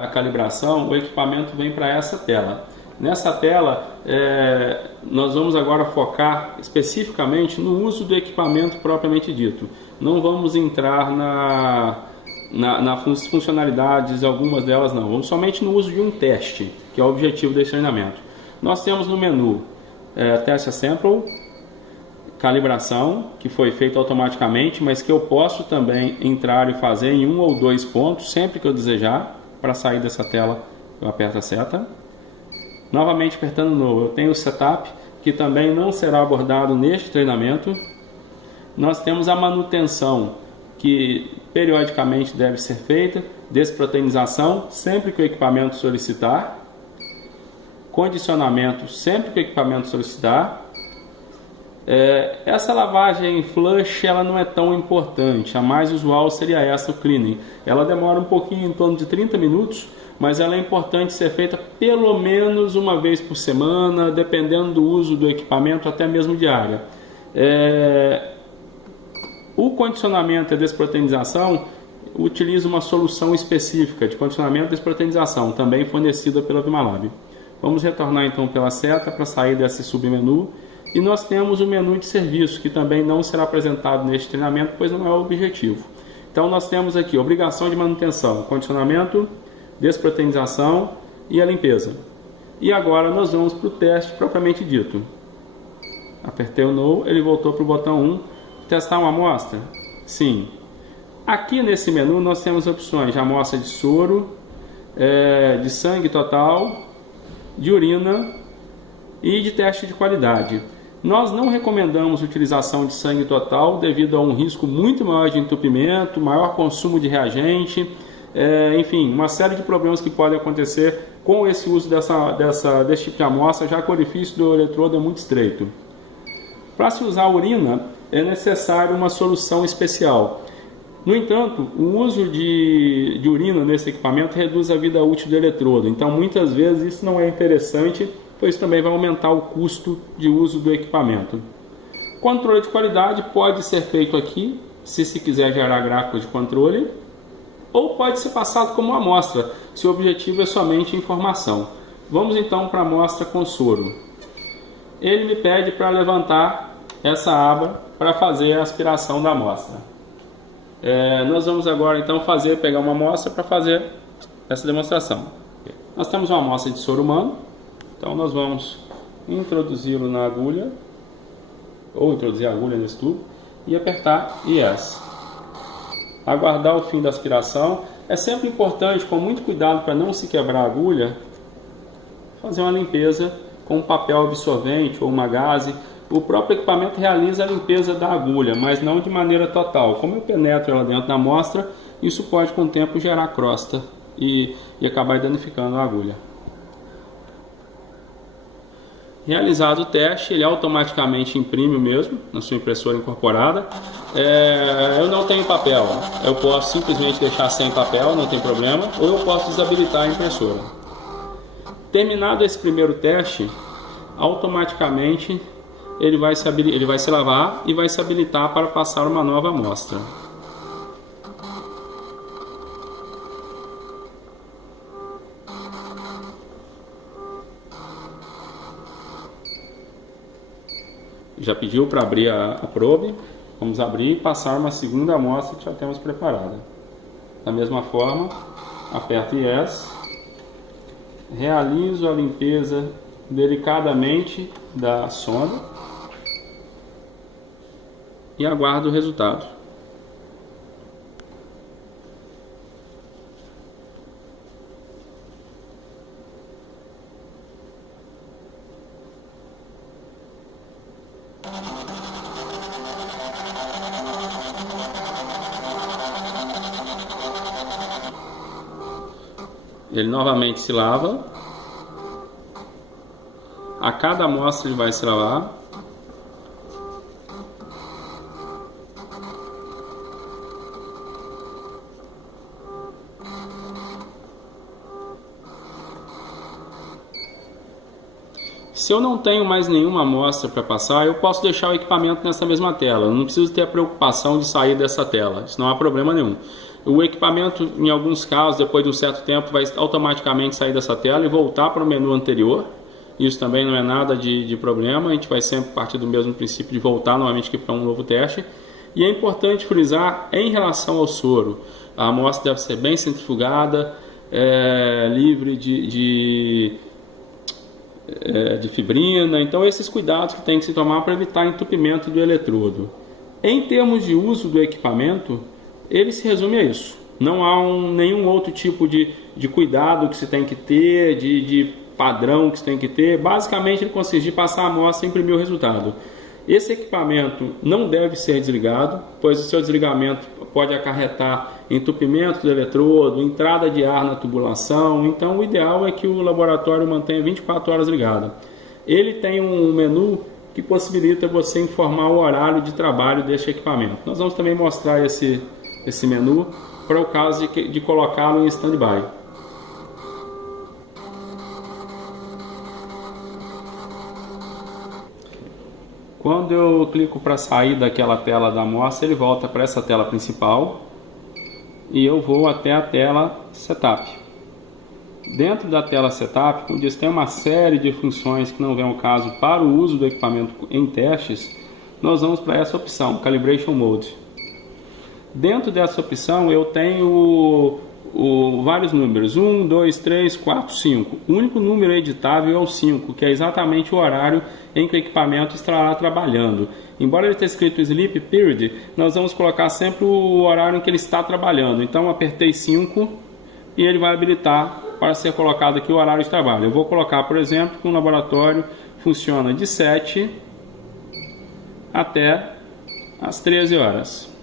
A calibração, o equipamento vem para essa tela. Nessa tela, nós vamos agora focar especificamente no uso do equipamento propriamente dito. Não vamos entrar nas funcionalidades, algumas delas não. Vamos somente no uso de um teste, que é o objetivo desse treinamento. Nós temos no menu Test Sample, calibração, que foi feito automaticamente, mas que eu posso também entrar e fazer em 1 ou 2 pontos, sempre que eu desejar. Para sair dessa tela, eu aperto a seta. Novamente apertando no, eu tenho o setup, que também não será abordado neste treinamento. Nós temos a manutenção, que periodicamente deve ser feita. Desproteinização, sempre que o equipamento solicitar. Condicionamento, sempre que o equipamento solicitar. Essa lavagem flush ela não é tão importante, a mais usual seria essa, o cleaning. Ela demora um pouquinho, em torno de 30 minutos, mas ela é importante ser feita pelo menos uma vez por semana, dependendo do uso do equipamento, até mesmo diária. O condicionamento e a desproteinização utiliza uma solução específica de condicionamento e desproteinização, também fornecida pela Vimalab. Vamos retornar então pela seta para sair desse submenu. E nós temos o menu de serviço, que também não será apresentado neste treinamento, pois não é o objetivo. Então nós temos aqui obrigação de manutenção, condicionamento, desproteinização e a limpeza. E agora nós vamos para o teste propriamente dito. Apertei o No, ele voltou para o botão 1. Testar uma amostra? Sim. Aqui nesse menu nós temos opções de amostra de soro, de sangue total, de urina e de teste de qualidade. Nós não recomendamos a utilização de sangue total devido a um risco muito maior de entupimento, maior consumo de reagente, enfim, uma série de problemas que podem acontecer com esse uso desse tipo de amostra, já que o orifício do eletrodo é muito estreito. Para se usar a urina, é necessário uma solução especial. No entanto, o uso de urina nesse equipamento reduz a vida útil do eletrodo, então muitas vezes isso não é interessante, pois também vai aumentar o custo de uso do equipamento. Controle de qualidade pode ser feito aqui, se quiser gerar gráfico de controle, ou pode ser passado como uma amostra, se o objetivo é somente informação. Vamos então para a amostra com soro. Ele me pede para levantar essa aba para fazer a aspiração da amostra. Nós vamos agora então pegar uma amostra para fazer essa demonstração. Nós temos uma amostra de soro humano. Então nós vamos introduzi-lo na agulha, ou introduzir a agulha nesse tubo, e apertar Yes. Aguardar o fim da aspiração. É sempre importante, com muito cuidado para não se quebrar a agulha, fazer uma limpeza com um papel absorvente ou uma gaze. O próprio equipamento realiza a limpeza da agulha, mas não de maneira total. Como eu penetro ela dentro da amostra, isso pode com o tempo gerar crosta e acabar danificando a agulha. Realizado o teste, ele automaticamente imprime mesmo na sua impressora incorporada. Eu não tenho papel, eu posso simplesmente deixar sem papel, não tem problema, ou eu posso desabilitar a impressora. Terminado esse primeiro teste, automaticamente ele vai se lavar e vai se habilitar para passar uma nova amostra. Já pediu para abrir a probe, vamos abrir e passar uma segunda amostra que já temos preparada. Da mesma forma, aperto Yes, realizo a limpeza delicadamente da sonda e aguardo o resultado. Ele novamente se lava. A cada amostra ele vai se lavar. Se eu não tenho mais nenhuma amostra para passar, eu posso deixar o equipamento nessa mesma tela. Eu não preciso ter a preocupação de sair dessa tela. Isso não há problema nenhum. O equipamento, em alguns casos, depois de um certo tempo, vai automaticamente sair dessa tela e voltar para o menu anterior. Isso também não é nada de problema, a gente vai sempre partir do mesmo princípio de voltar novamente aqui para um novo teste. E é importante frisar em relação ao soro, a amostra deve ser bem centrifugada, livre de fibrina, então esses cuidados que tem que se tomar para evitar entupimento do eletrodo. Em termos de uso do equipamento, ele se resume a isso. Não há nenhum outro tipo de cuidado que se tem que ter, de padrão que se tem que ter. Basicamente ele consiste em passar a amostra e imprimir o resultado. Esse equipamento não deve ser desligado, pois o seu desligamento pode acarretar entupimento do eletrodo, entrada de ar na tubulação. Então o ideal é que o laboratório mantenha 24 horas ligado. Ele tem um menu que possibilita você informar o horário de trabalho deste equipamento. Nós vamos também mostrar esse menu para o caso de colocá-lo em stand-by. Quando eu clico para sair daquela tela da amostra, ele volta para essa tela principal e eu vou até a tela Setup. Dentro da tela Setup, como diz, tem uma série de funções que não vem ao caso para o uso do equipamento em testes. Nós vamos para essa opção, Calibration Mode. Dentro dessa opção eu tenho vários números, 1, 2, 3, 4, 5. O único número editável é o 5, que é exatamente o horário em que o equipamento estará trabalhando. Embora ele tenha escrito Sleep Period, nós vamos colocar sempre o horário em que ele está trabalhando. Então apertei 5 e ele vai habilitar para ser colocado aqui o horário de trabalho. Eu vou colocar, por exemplo, que o laboratório funciona de 7 até as 13 horas.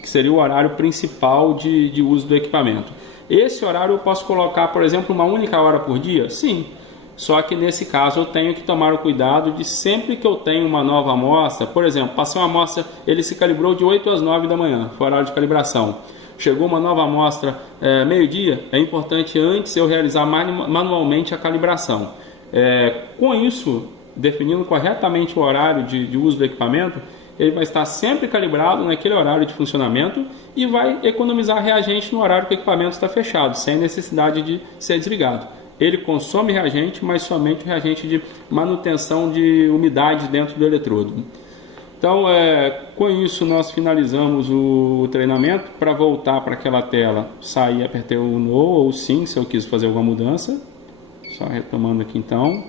Que seria o horário principal de uso do equipamento. Esse horário eu posso colocar, por exemplo, uma única hora por dia? Sim. Só que nesse caso eu tenho que tomar o cuidado de sempre que eu tenho uma nova amostra, por exemplo, passei uma amostra, ele se calibrou de 8 às 9 da manhã, foi o horário de calibração. Chegou uma nova amostra meio-dia, é importante antes eu realizar manualmente a calibração. Com isso, definindo corretamente o horário de uso do equipamento, ele vai estar sempre calibrado naquele horário de funcionamento e vai economizar reagente no horário que o equipamento está fechado, sem necessidade de ser desligado. Ele consome reagente, mas somente o reagente de manutenção de umidade dentro do eletrodo. Então, com isso nós finalizamos o treinamento. Para voltar para aquela tela, sair, apertei o No ou Sim, se eu quis fazer alguma mudança. Só retomando aqui então,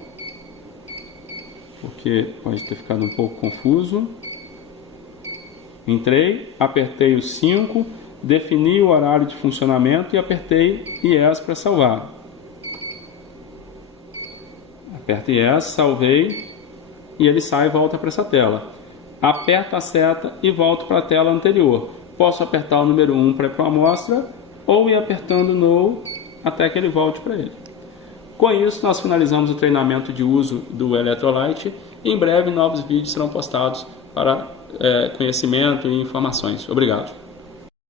porque pode ter ficado um pouco confuso. Entrei, apertei o 5, defini o horário de funcionamento e apertei Yes para salvar. Aperto Yes, salvei e ele sai e volta para essa tela. Aperto a seta e volto para a tela anterior. Posso apertar o número 1 para ir para a amostra ou ir apertando No até que ele volte para ele. Com isso, nós finalizamos o treinamento de uso do Electrolyte. Em breve, novos vídeos serão postados para conhecimento e informações. Obrigado.